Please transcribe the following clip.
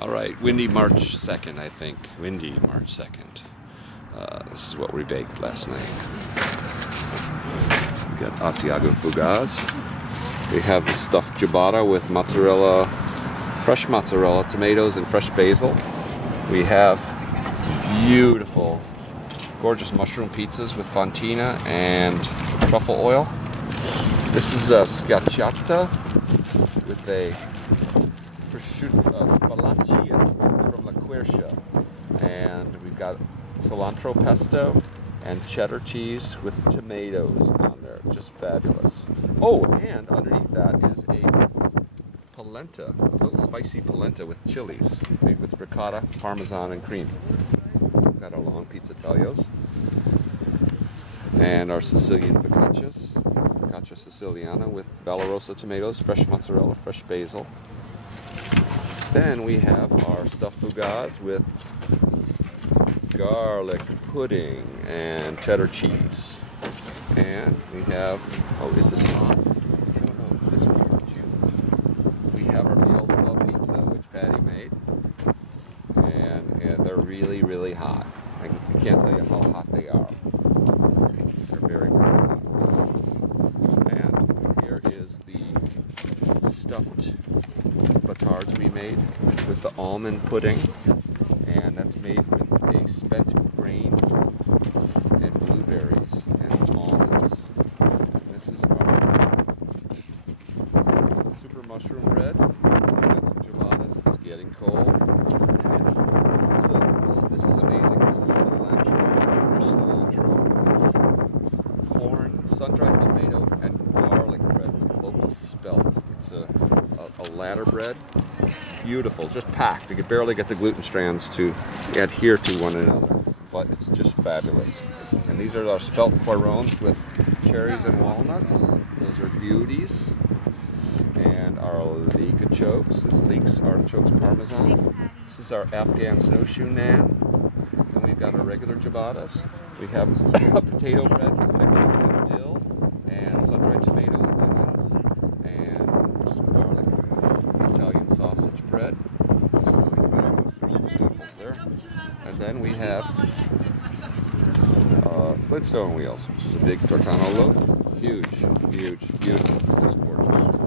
All right, windy March 2nd, I think. Windy March 2nd. This is what we baked last night. We got Asiago fugaz. We have the stuffed ciabatta with mozzarella, fresh mozzarella, tomatoes, and fresh basil. We have beautiful, gorgeous mushroom pizzas with fontina and truffle oil. This is a schiacciata with a prosciutto spalaccia. It's from La Quercia. And we've got cilantro pesto and cheddar cheese with tomatoes on there. Just fabulous. Oh, and underneath that is a polenta, a little spicy polenta with chilies, made with ricotta, parmesan, and cream. We've got our long pizza taglios and our Sicilian focaccias, focaccia siciliana with Valorosa tomatoes, fresh mozzarella, fresh basil. Then we have our stuffed fugaz with garlic pudding and cheddar cheese. And we have, oh, is this hot? I don't know, this weird June. We have our Beelzebub pizza, which Patty made. And they're really, really hot. I can't tell you how hot they are. They're very, very hot. And here is the stuffed batards we made with the almond pudding. And that's made with a spent grain and blueberries and almonds. And this is our super mushroom bread. We've got some ciabattas. It's getting cold. And this is amazing. This is cilantro, fresh cilantro, corn, sun-dried tomato, and garlic bread with local spelt. It's a ladder bread. It's beautiful, just packed. You could barely get the gluten strands to adhere to one another, but it's just fabulous. And these are our spelt poirones with cherries and walnuts. Those are beauties. And our leek chokes. This leeks artichokes parmesan. This is our Afghan snowshoe naan. Then we've got our regular ciabattas. We have a potato bread with pickles and dill, and sun-dried tomatoes, onions, and garlic. Italian sausage bread, which is really fabulous. There's some samples there. And then we have Flintstone wheels, which is a big tortano loaf. Huge, huge, beautiful, just gorgeous.